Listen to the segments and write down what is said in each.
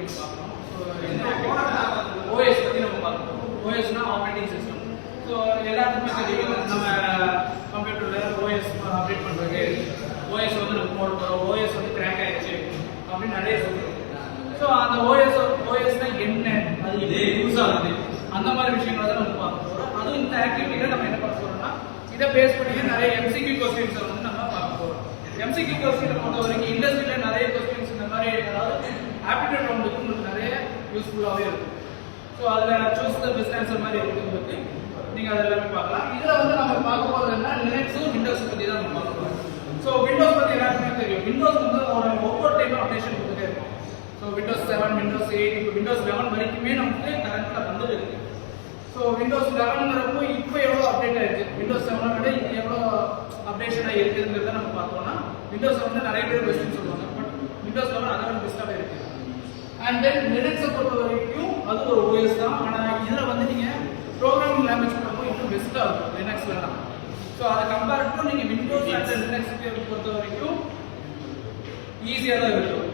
Video பார்க்கலாம். So OS பற்றி நம்ம பார்க்கணும். ஓஎஸ்னா ஆப்ரேட்டிங் சிஸ்டம். ஸோ எல்லாத்துக்குமே தெரியும், நம்ம கம்ப்யூட்டரில் ஓஎஸ் அப்டேட் பண்ணுறது, ஓஎஸ் வந்து நம்ம போட போகிறோம், ஓஎஸ் வந்து கிராக் ஆயிடுச்சு அப்படின்னு நிறைய சொல்லுவோம். ஸோ அந்த ஓஎஸ்னா என்ன, அது எப்படி யூஸ் ஆகுது, அந்த மாதிரி விஷயங்களை தான் நம்ம பார்க்க போகிறோம். அதுவும் இந்த ஆக்டிவிட்டியில் நம்ம என்ன பார்க்க போகிறோம்னா, இதை பேஸ் பண்ணி நிறைய எம்சிக்யூ கொஸ்டின்ஸை வந்து நம்ம பார்க்க போகிறோம். எம்சிக்யூ கொஸ்டினை பொறுத்த வரைக்கும் இண்டஸ்ட்ரியில் நிறைய கொஸ்டின்ஸ் இந்த மாதிரி, அதாவது ஆப்டிடியூட் ரவுண்டுக்கு உங்களுக்கு நிறைய யூஸ்ஃபுல்லாகவே இருக்கும். ஸோ அதில் சூஸ் த பெஸ்ட் ஆன்சர் மாதிரி இருக்கிறதுக்கு நீங்கள் அதை எல்லாமே பார்க்கலாம். இதில் வந்து நம்ம பார்க்க போகிறது என்ன, லினக்ஸும் விண்டோஸ் பற்றி தான் நம்ம பார்க்க போகிறோம். ஸோ விண்டோஸ் பற்றி எல்லாருக்குமே தெரியும். விண்டோஸ் வந்து ஒவ்வொரு டைமும் அப்டேஷன் கொடுத்துட்டே இருக்கும். ஸோ விண்டோஸ் 7, விண்டோஸ் 8, இப்போ விண்டோஸ் 11 வரைக்குமே நமக்கு கரண்ட்டில் வந்துட்டு இருக்கு. ஸோ விண்டோஸ் 11ங்கிறப்போ இப்போ எவ்வளோ அப்டேட் ஆயிருக்கு, விண்டோஸ் 7 விட எவ்வளோ அப்டேஷனாக இருக்குதுங்கிறத நம்ம பார்த்தோம்னா, விண்டோஸ் 7 நிறைய பேர் பெஸ்ட்னு சொல்லுவாங்க, பட் விண்டோஸ் 11 அதை விட பெஸ்ட்டாகவே இருக்கு. அண்ட் தென் லினக்ஸை பொறுத்த வரைக்கும் அது ஒரு ஓஎஸ் தான், ஆனால் இதில் வந்து நீங்கள் ப்ரோக்ராமிங் லாங்குவேஜ் பண்ணும்போது இன்னும் பெஸ்ட்டாக இருக்கும் லினக்ஸில் தான். ஸோ அதை கம்பேர் டு நீங்கள் விண்டோஸ் அண்ட் லினக்ஸுக்கு பொறுத்த வரைக்கும் ஈஸியாக தான் இருக்கும்.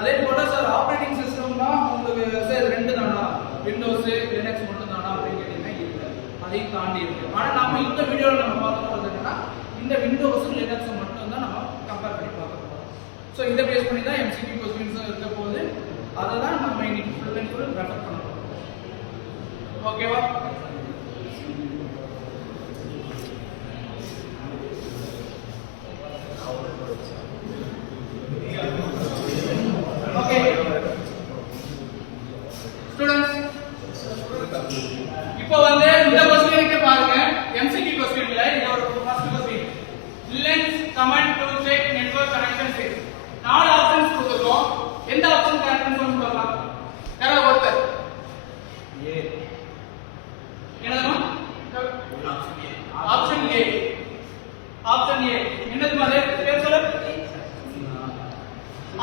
அதே போல சார் ஆப்ரேட்டிங் சிஸ்டம்னா உங்களுக்கு சார் ரெண்டு தானா, விண்டோஸ் லினக்ஸ் மட்டும் தானா அப்படின்னு கேட்டீங்கன்னா இல்லை, அதையும் தாண்டி இருக்கு. ஆனால் நாம இந்த வீடியோவில் நம்ம பார்க்க போகிறது என்னன்னா, இந்த விண்டோஸும் லினக்ஸும் மட்டும் தான் நம்ம கம்பேர் பண்ணி பார்க்க போகிறோம். ஸோ இதை பேஸ் பண்ணி தான் எம்சிக்யூ கொஸ்டின்ஸும் இருக்க போது, அதை தான் நம்ம இன்னைக்கு ஃபுல் அண்ட் ஃபுல் ரெஃபர் பண்ண போகிறோம். ஓகேவா? இப்போ வந்து இந்த क्वेश्चनக்கு பாருங்க, எம்சிக்யூ क्वेश्चनல இது ஒரு first question. Linux command to check network connections. நாலு ஆப்ஷன்ஸ் கொடுத்திருக்கோம். எந்த ஆப்ஷன் கரெக்ட்னு சொல்லுங்க பார்க்கலாம். யாரோ ஒருத்தர் ஏ என்னதுமா? Option A. ஆப்ஷன் ஏ என்னது மாதிரி பேர் சொல்ல?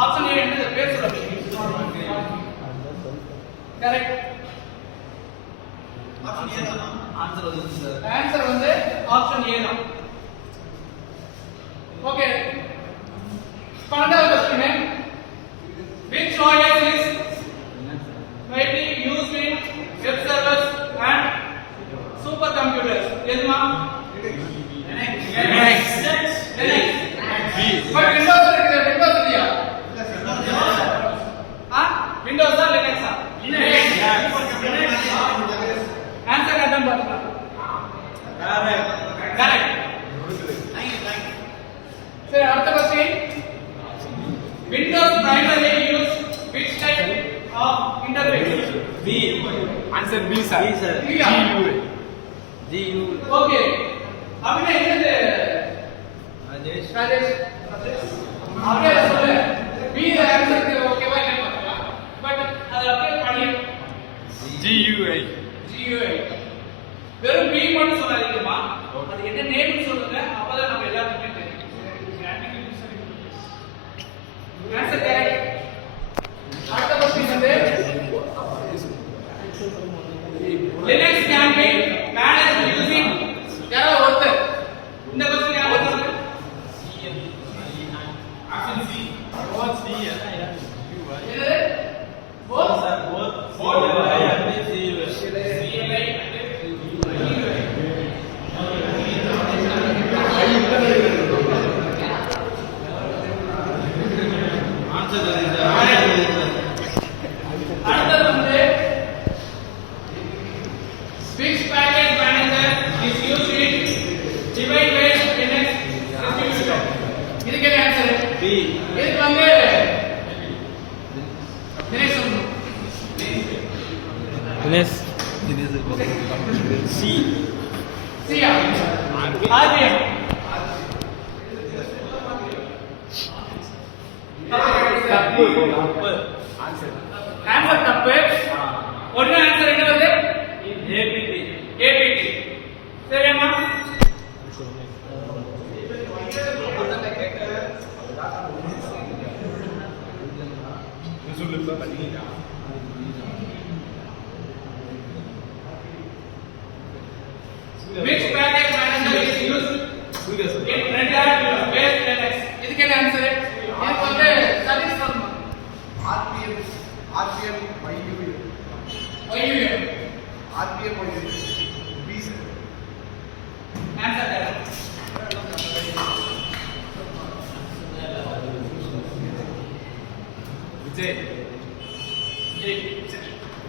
ஆப்ஷன் ஏ என்னது பேர் சொல்ல? கரெக்ட். ஆன்சர் வந்து ஆப்ஷன் ஏ தான். ஓகே, பன்னெண்டாவது question, which OS is widely used in web servers and supercomputers? எதுமா? லினக்ஸ். பட் விண்டோஸ் இருக்கு, விண்டோஸ் இல்லையா? விண்டோஸா லினக்ஸா? आंसर करेक्ट बात करेक्ट सर अर्थ question Windows primary use which type of interface? B. Answer B sir. GUI okay. आपने என்னது ராஜேஷ் அப்படியே சொல்ல B ஆன்சர் ஓகேவா இல்லையா பார்க்கலாம். பட் அது அப்படியே பண்ணி GUI வெறும் பி மட்டும் சொல்லாதீங்கம்மா, அது என்ன நேம்னு சொல்லுங்க, அப்பதான் நம்ம எல்லாத்துக்குமே தெரியும். Answer correct. அடுத்த क्वेश्चन வந்து Linux can be managed using யாரோ ஒருத்தர். இந்த क्वेश्चन யாரோ சொல்லுங்க. Option C. போத் சி என்னது? Both sir, both which package manager is used in device based Linux distribution? இதுக்கு என்ன ஆன்சர்? B. இதுக்கு வந்து Linux C. C RPM. தப்பு. ஆன்சர் தப்பு. ஒண்ணு ஆன்சர் என்ன வருது? APT. சரியாமா? Which package manager is used in Red Hat based Linux? இதுக்கு என்ன ஆன்சர்? இதுக்கு வந்து service RPM J.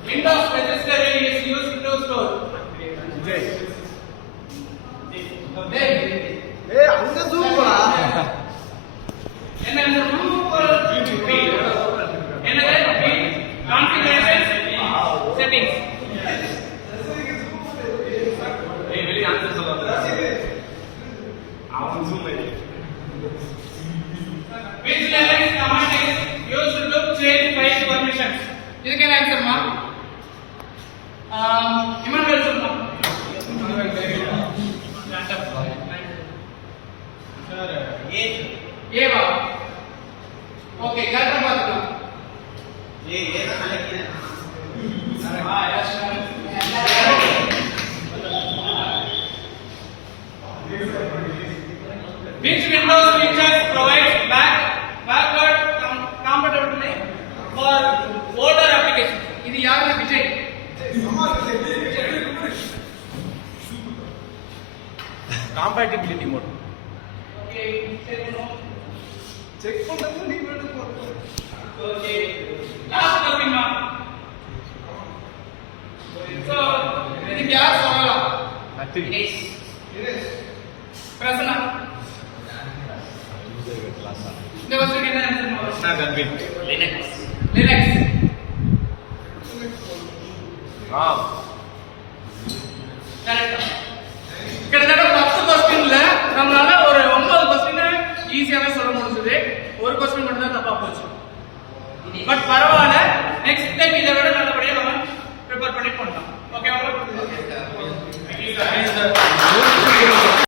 Windows registry is used to store. J. அங்க சூப்பரா என்ன என்னது configuration settings. வெளிய ஆன்சர் சொல்லாத அவன் ஜூம் பண்ணி Which Linux command is used to change file permissions? இதுக்கு என்ன ஆன்சர்மா? இமானுவேல் சொல்லுமா? ஏவா ஓகே கரெக்ட்டா பாத்துக்கலாம் Which Windows features provides backward compatibility for older applications? இது யாருன்னா Vijay compatibility mode okay check பண்ணது நீ வேணும் ஓகே லாஸ்ட் क्वेश्चन மா சோ இதுக்கு யார் சொல்லலாம் Activity. பிரசன்னா இந்த क्वेश्चन என்ன ஆன்சர் மா நான் கன்வின் லினக்ஸ் கரெக்ட் கிட்டத்தட்ட 10 क्वेश्चनல நம்மளால ஒரு 9 क्वेश्चन ஈஸியாவே சொல்ல முடிஞ்சது ஒரு क्वेश्चन மட்டும் தான் தப்பா போச்சு பட் பரவாயில்ல நெக்ஸ்ட் டைம் இதை விட நல்லபடியா நம்ம ப்ரிப்பேர் பண்ணி பண்ணலாம் ஓகேவா